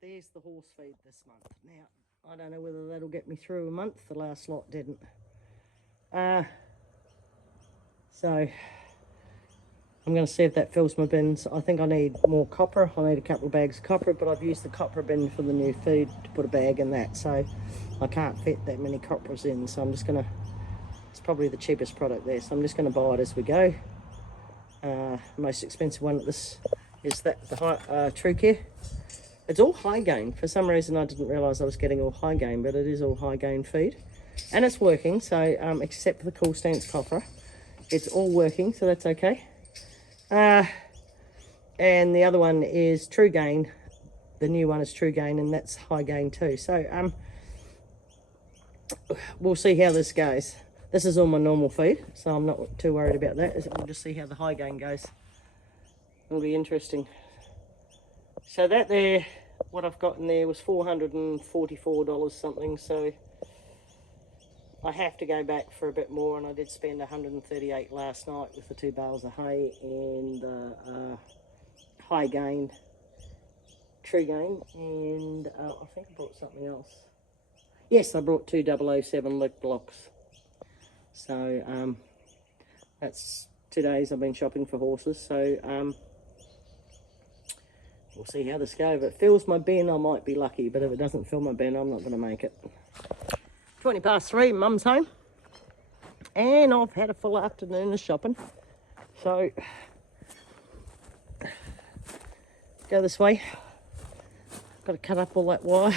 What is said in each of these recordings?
there's the horse feed this month. Now, I don't know whether that'll get me through a month. The last lot didn't. So I'm going to see if that fills my bins. I think I need more copper. I need a couple of bags of copper, but I've used the copper bin for the new feed to put a bag in that, so I can't fit that many coppers in. So I'm just going to, it's probably the cheapest product there, so I'm just going to buy it as we go. Most expensive one at this is that the True Care. It's all high gain. For some reason I didn't realise I was getting all high gain, but it is all high gain feed. And it's working, so except for the cool stance copper, it's all working, so that's okay. And the other one is True Gain. The new one is True Gain, and that's high gain too. So we'll see how this goes. This is all my normal feed, so I'm not too worried about that. We'll just see how the high gain goes. It'll be interesting. So that there, what I've got in there was $444 something, so I have to go back for a bit more, and I did spend $138 last night with the 2 bales of hay and high gain, True Gain, and I think I brought something else. Yes, I brought 2 007 lick blocks. So that's 2 days I've been shopping for horses, so we'll see how this goes. If it fills my bin, I might be lucky, but if it doesn't fill my bin, I'm not going to make it. 20 past 3, Mum's home, and I've had a full afternoon of shopping. So, go this way. Got to cut up all that wire.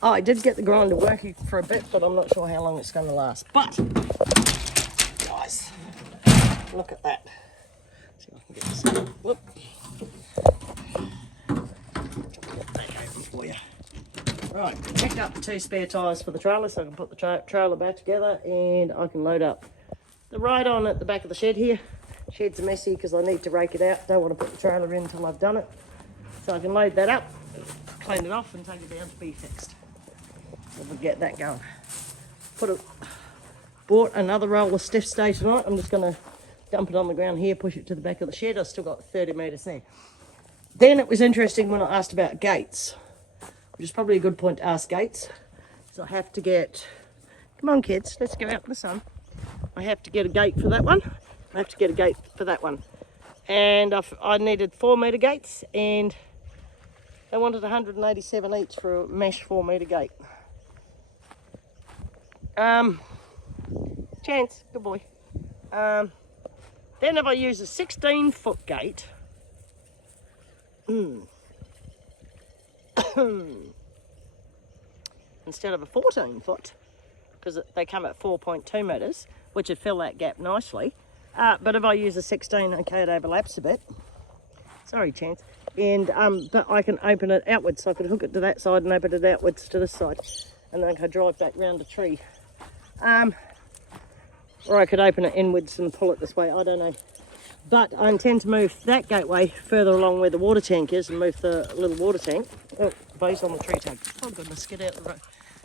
Oh, I did get the grinder working for a bit, but I'm not sure how long it's going to last. But, guys, look at that. Let's see if I can get this. Whoop. Get back open for you. Right, picked up the 2 spare tyres for the trailer, so I can put the trailer back together and I can load up the ride on at the back of the shed here. Shed's messy because I need to rake it out. Don't want to put the trailer in until I've done it. So I can load that up, clean it off and take it down to be fixed. So we'll get that going. Bought another roll of stiff stay tonight. I'm just going to dump it on the ground here, push it to the back of the shed. I've still got 30 metres there. Then it was interesting when I asked about gates, which is probably a good point to ask gates. So I have to get, come on kids, let's go out in the sun. I have to get a gate for that one. I have to get a gate for that one. And I needed 4 metre gates, and they wanted 187 each for a mesh 4 metre gate. Chance, good boy. Then if I use a 16-foot gate, instead of a 14-foot, because they come at 4.2 metres, which would fill that gap nicely. But if I use a 16, okay, it overlaps a bit. Sorry, Chance. And but I can open it outwards, so I could hook it to that side and open it outwards to this side, and then I could drive back round a tree. Or I could open it inwards and pull it this way. I don't know. But I intend to move that gateway further along where the water tank is and move the little water tank. Oh, Bo's on the tree tug. Oh goodness, get out the road.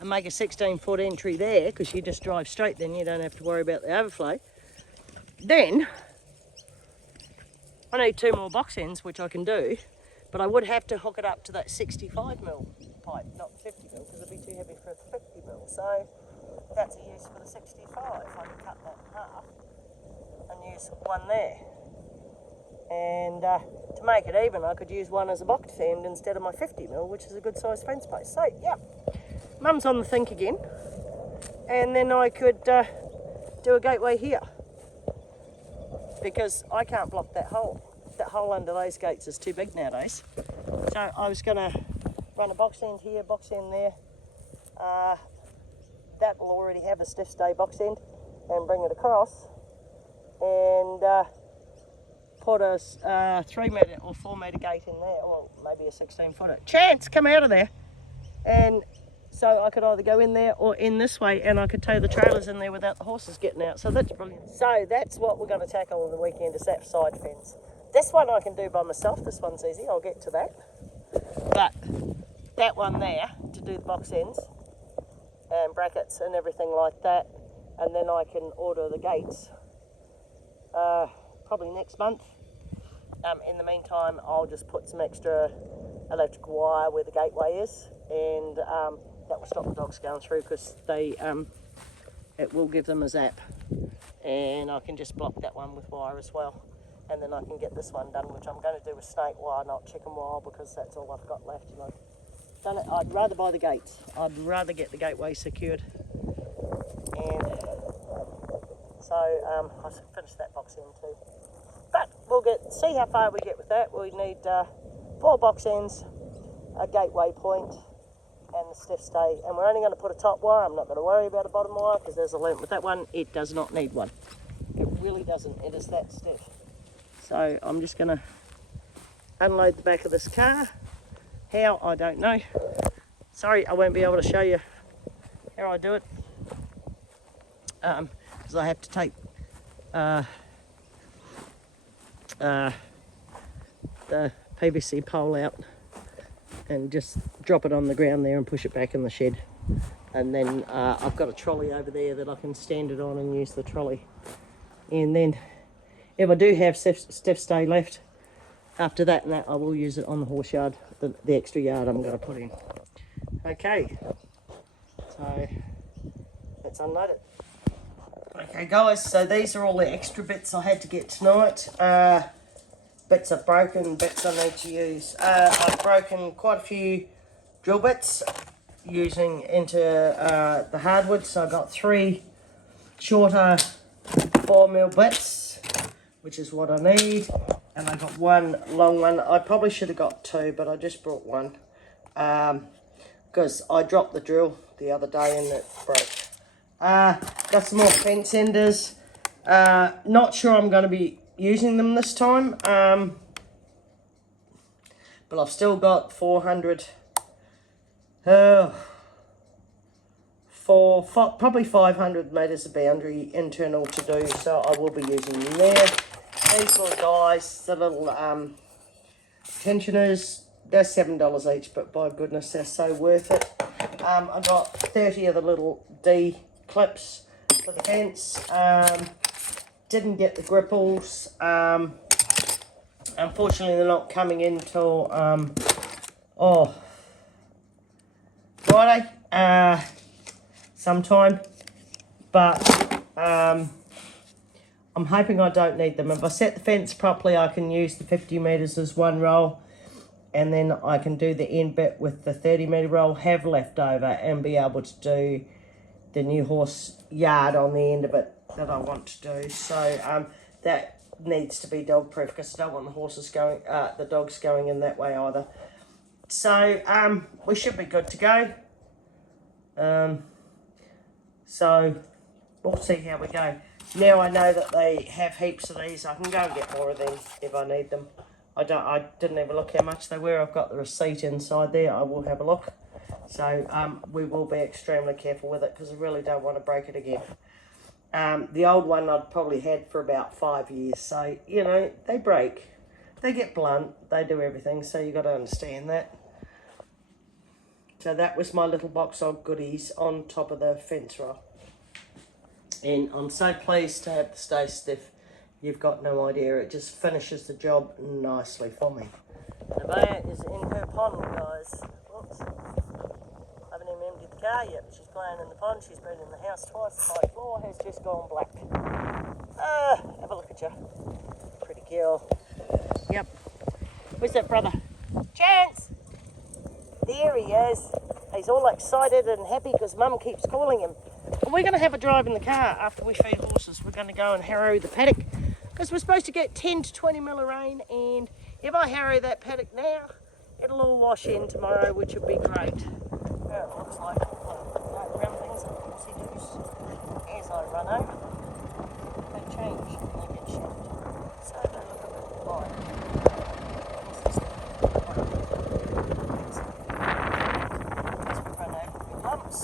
And make a 16-foot entry there, because you just drive straight, then you don't have to worry about the overflow. Then I need 2 more box ends, which I can do, but I would have to hook it up to that 65mm pipe, not 50mm, because it'd be too heavy for a 50mm. So that's a use for the 65. I can cut that in half and use one there. And to make it even, I could use one as a box end instead of my 50mm, which is a good size fence post. So yeah, Mum's on the think again, and then I could do a gateway here, because I can't block that hole. That hole under those gates is too big nowadays. So I was going to run a box end here, box end there. That will already have a stiff stay box end, and bring it across and put a 3 metre or 4 metre gate in there, or maybe a 16-footer. Chance, come out of there. And so I could either go in there or in this way, and I could tow the trailers in there without the horses getting out. So that's brilliant. So that's what we're going to tackle on the weekend, is that side fence. This one I can do by myself. This one's easy. I'll get to that. But that one there, to do the box ends and brackets and everything like that, and then I can order the gates probably next month. In the meantime, I'll just put some extra electric wire where the gateway is, and that will stop the dogs going through, because they it will give them a zap. And I can just block that one with wire as well, and then I can get this one done, which I'm going to do with snake wire, not chicken wire, because that's all I've got left. And I've done it. I'd rather buy the gates. I'd rather get the gateway secured. And so I finished that box end too. But we'll see how far we get with that. We need 4 box ends, a gateway point, and the stiff stay. And we're only going to put a top wire. I'm not going to worry about a bottom wire, because as I learnt with that one, it does not need one. It really doesn't. It is that stiff. So I'm just going to unload the back of this car. How, I don't know. Sorry, I won't be able to show you how I do it. Because I have to take the PVC pole out and just drop it on the ground there and push it back in the shed. And then I've got a trolley over there that I can stand it on and use the trolley. And then if I do have stiff stay left after that, and that I will use it on the horse yard, the extra yard I'm going to put in. Okay, so let's unload it. Okay guys, so these are all the extra bits I had to get tonight. Bits I've broken, bits I need to use. I've broken quite a few drill bits using into the hardwood. So I've got 3 shorter 4mm bits, which is what I need. And I've got 1 long one. I probably should have got 2, but I just brought 1. Because I dropped the drill the other day and it broke. Got some more fence enders. Not sure I'm going to be using them this time, but I've still got probably 500 metres of boundary internal to do, so I will be using them there. These little guys, the little tensioners, they're $7 each, but by goodness, they're so worth it. I got 30 of the little D clips for the fence. Didn't get the gripples. Unfortunately, they're not coming in till Friday sometime. But I'm hoping I don't need them. If I set the fence properly, I can use the 50 metres as 1 roll, and then I can do the end bit with the 30 metre roll, have leftover, and be able to do the new horse yard on the end of it that I want to do. So that needs to be dog proof, because I don't want the horses going, the dogs going in that way either. So we should be good to go. So we'll see how we go. Now I know that they have heaps of these. I can go and get more of these if I need them. I didn't even look how much they were. I've got the receipt inside there. I will have a look. So we will be extremely careful with it, because I really don't want to break it again. The old one I'd probably had for about 5 years. So, you know, they break. They get blunt. They do everything. So you got to understand that. So that was my little box of goodies on top of the fence roll. And I'm so pleased to have the Stay Stiff. You've got no idea. It just finishes the job nicely for me. Nevaeh is in her pond, guys. Whoops. I haven't even emptied the car yet, but she's playing in the pond. She's been in the house twice. My floor has just gone black. Have a look at you. Pretty girl. Yep. Where's that brother? Chance! There he is. He's all excited and happy because Mum keeps calling him. And we're going to have a drive in the car after we feed horses. We're going to go and harrow the paddock, because we're supposed to get 10 to 20 mil of rain, and if I harrow that paddock now, it'll all wash in tomorrow, which would be great. It looks like around things that horsey doos as I run over. They change and they get shaped, so they look a bit wide. As we run over the lumps,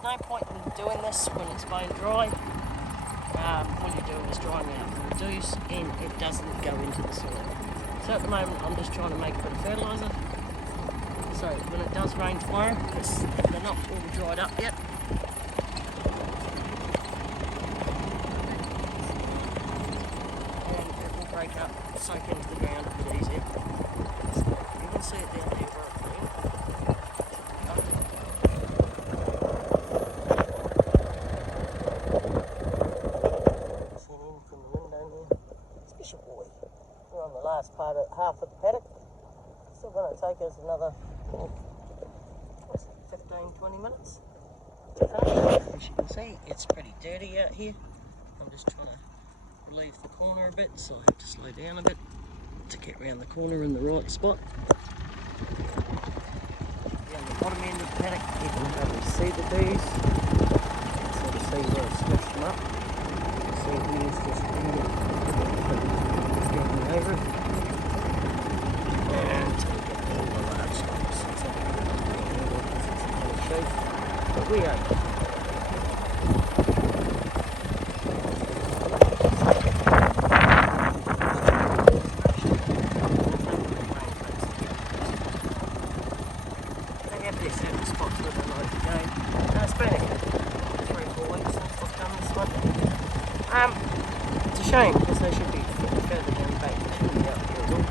no point in doing this when it's bone dry. All you're doing is drying out the reduce, and it doesn't go into the soil. So at the moment I'm just trying to make a bit of fertiliser, so when it does rain tomorrow, because they're not all dried up yet, soak into the ground a bit easier. You can see it down there where I've been. Seen in from the window there. Special boy. We're on the last half of the paddock. Still going to take us another 15-20 minutes. As you can see, it's pretty dirty out here. I'm just trying to relieve the corner a bit, so I have to slow down a bit to get around the corner in the right spot. Down the bottom end of the paddock, you can probably see the bees. You can sort of see where I've smashed them up. You can see here's just really getting over it. And take out all the large lumps. It's not going to shape, but we are. Certain spots where they like to go. It's been 3 or 4 weeks since I've done this one. It's a shame because they should be further down the back. They shouldn't be out here at all.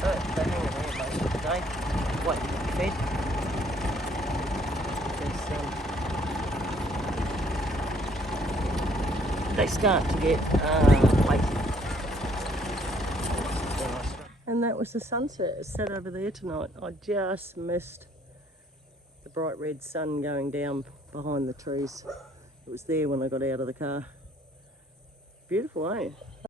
So they hang around most of the day, waiting to be fed. Because they start to get flaky. And that was the sunset. It's set over there tonight. I just missed the bright red sun going down behind the trees. It was there when I got out of the car. Beautiful, eh?